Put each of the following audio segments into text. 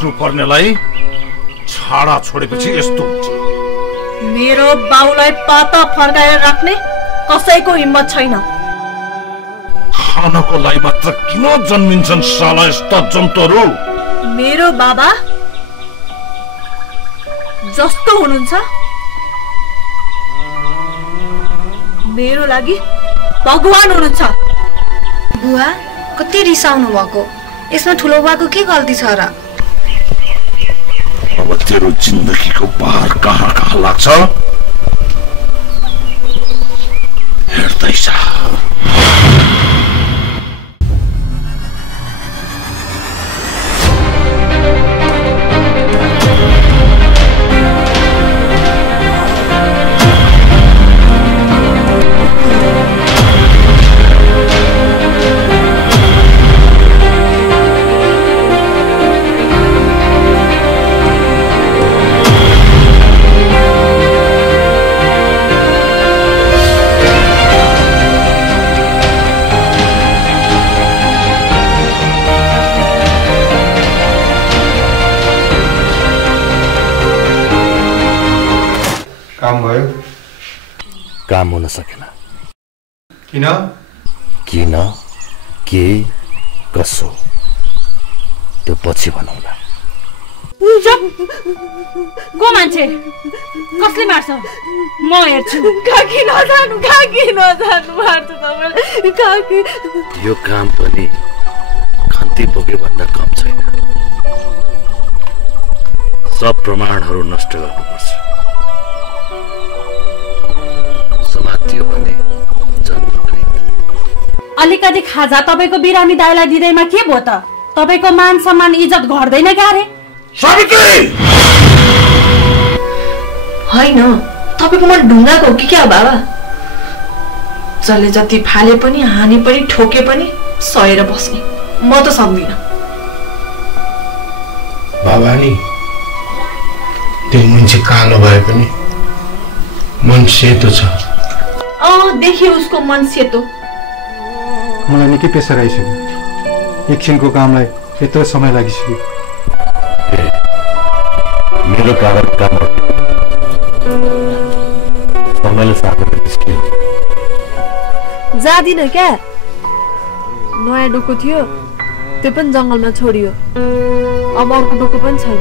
राख्नु पर्नेलाई छाडा छोडेपछि यस्तो हुन्छ। मेरो बाउलाई पाता फर्काएर राख्ने कसैको हिम्मत छैन। खानको लागि मात्र किन जन्मिन्छन् साला यस्ता जन्तुहरू? मेरो बाबा जस्तो हुनुहुन्छ मेरो लागि भगवान हुनुहुन्छ। बुवा कति रिसाउनु भएको? यसमा ठुलो बुवाको के गल्ती छ र? अब तेरो जिन्दगीको पार कहाँ कहाँ लाग्छ हेर्दैछ। काम हुन सकेन। किन? किन के कसो त्यो पछि भनौँला। को मान्छे कसले मार्छ म हेर्छु। काकी नजानु मार्छु तपाईलाई काकी। यो काम पनि खन्ती बोके भन्दा कम छैन। सब प्रमाणहरू नष्ट गर्नुपर्छ। समातियो भने अलिकति खाजा तपाईको बिरामी दाइलाई दिँदैमा के भयो त? तपाईको मान सम्मान इज्जत घट्दैन क्या रे? होइन तपाईको मन ढुङ्गाको हो कि क्या बाबा? जसले जति फाले पनि हाने पनि ठोके पनि सहेर बस्ने म त सक्दिन। बाबा नि त्यो मान्छे कालो भए पनि मन सेतो छ। देखियो उसको मन सेतो। मलाई निकै प्रेसर आइसक्यो। एकछिनको कामलाई यत्रो समय लागिसक्यो। मेरो कारण काम समयले साथ दियो। जादिन क्या? नयाँ डोको थियो त्यो पनि जङ्गलमा छोडियो। अब अर्को डोको पनि छैन।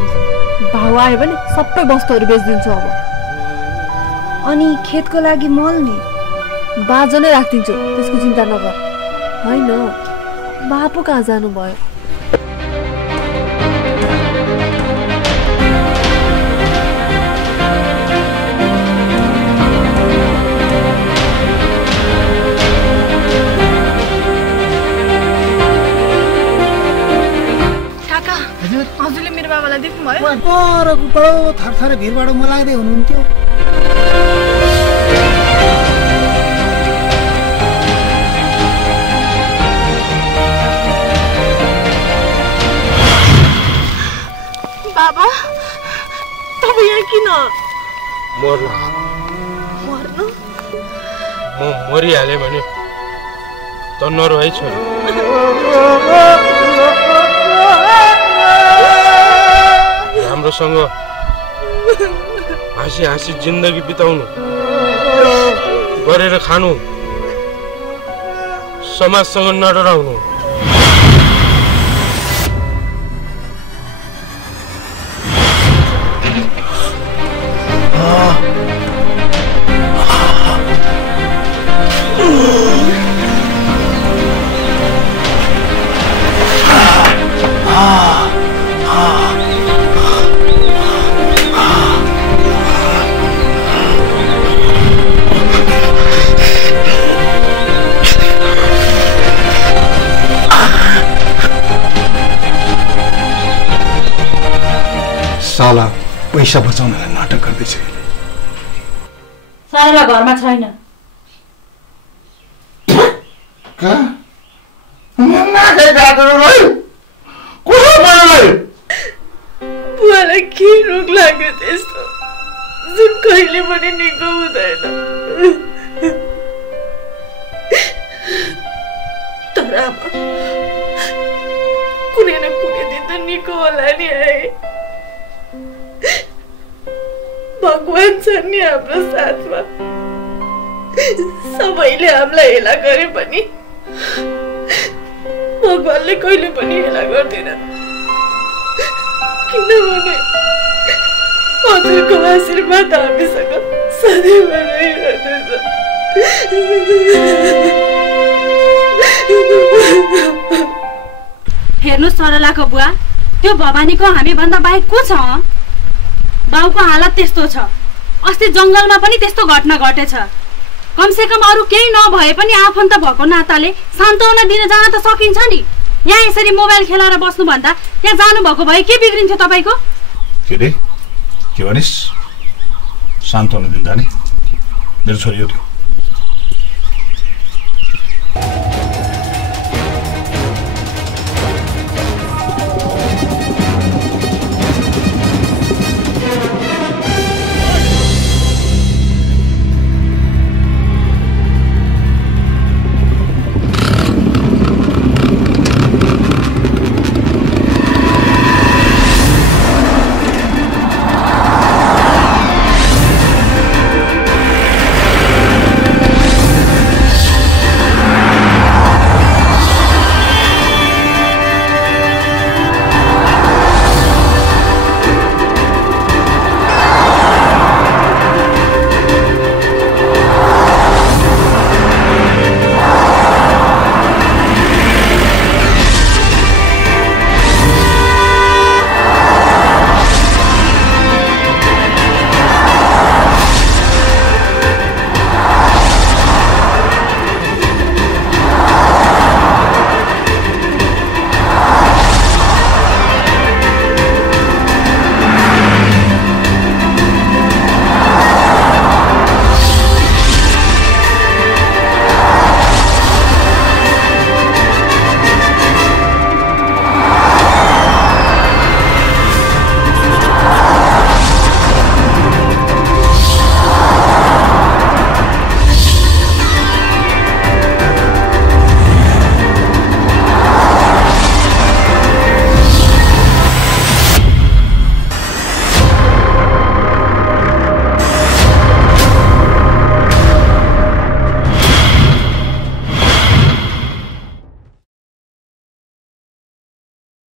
भाउ आयो भने सबै वस्तुहरू बेचिदिन्छु अब। अनि खेतको लागि मल नि? बाँझो नै राखिदिन्छु, त्यसको चिन्ता नगर। होइन बापु कहाँ जानुभयो? काका हजुरले मेरो बाबालाई देख्नुभयो? बडो थरथर भिरबाट मलाउँदै हुनुहुन्थ्यो। बाबा तपाईँ यहाँ किन? मर्नु म मरिहालेँ भने त नरो है छोरी। राम्रोसँग हाँसी हाँसी जिन्दगी बिताउनु, गरेर खानु, समाजसँग नडराउनु। साला पैसा बचाउनलाई नाटक गर्दैछ। साला घरमा छैन। बुवालाई के रोग लाग्यो त्यस्तो जुन कहिले पनि निको हुँदैन। तर अब कुनै न कुनै दिन त निको होला नि है। भगवान छ नि हाम्रो साथमा। सबैले हामीलाई हेला गरे पनि भगवानले कहिले पनि हेला गर्दैन, किनभने हजुरको आशीर्वाद हामीसँग सधैँ रहिरहनेछ। हेर्नु सरलाको बुवा, त्यो भवानीको हामी भन्दा बाहेक को छ? बाउको हालत त्यस्तो छ। अस्ति जंगलमा पनि त्यस्तो घटना घटेछ। कमसे कम अरू केही नभए पनि आफन्त भएको नाताले सान्त्वना दिन जान त सकिन्छ नि। यहाँ यसरी मोबाइल खेलाएर बस्नु भन्दा त्यहाँ जानु भएको भए के बिग्रिन्थ्यो तपाईको? के रे, के भनिस्? सान्त्वना दिँदा नि मेरो छोरी हो त्यो।